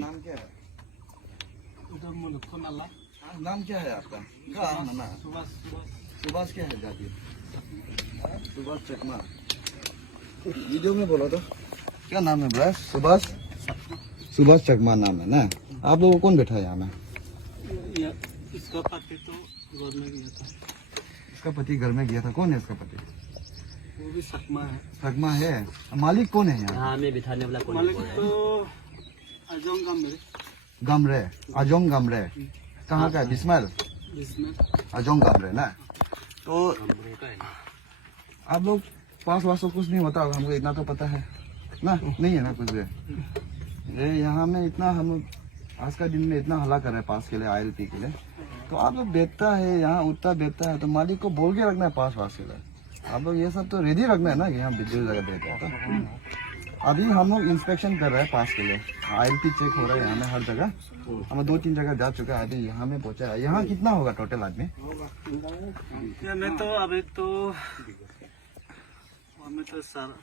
नाम क्या है? नाम क्या है आपका? सुभाष। सुभाष क्या है जाति? सुभाष चकमा। वीडियो में बोलो तो क्या नाम है ब्रश? सुभाष। सुभाष चकमा नाम है ना। आप लोगों को कौन बैठा है यहाँ में? इसका पति तो घर में गया था। इसका पति घर में गया था। कौन है इसका पति? वो भी सकमा है। सकमा है। मालिक कौन है यहाँ? हाँ, में बिठाने वाला कौन है? मालिक तो अजोंग गमरे। गमरे। अजोंग गमरे। कहाँ का है? बिस्मिल। जिसमें अजोंग गमरे ना। तो गमरे का है ना। आप लोग पास वास तो कुछ नहीं होता होगा, हमको इतना तो पता है ना। नहीं है ना कुछ भी। ये यहाँ में इतना हम आज का दिन में इतना हल्ला कर रहे हैं पास के लिए, ILP के लिए। तो आप लोग बेचता है यहाँ उतना बेचता है तो मालिक को बोल के रखना है पास वास के लिए। आप लोग ये सब तो रेडी रखना है ना कि हम बिजली जगह बेचते हैं। अभी हम लोग इंस्पेक्शन कर रहे हैं पास के लिए। ILP चेक हो रहा है यहाँ में हर जगह। हम 2-3 जगह जा चुका है, अभी यहाँ में पहुंचा है। यहाँ कितना होगा टोटल आदमी? मैं तो अभी तो हमें तो सारा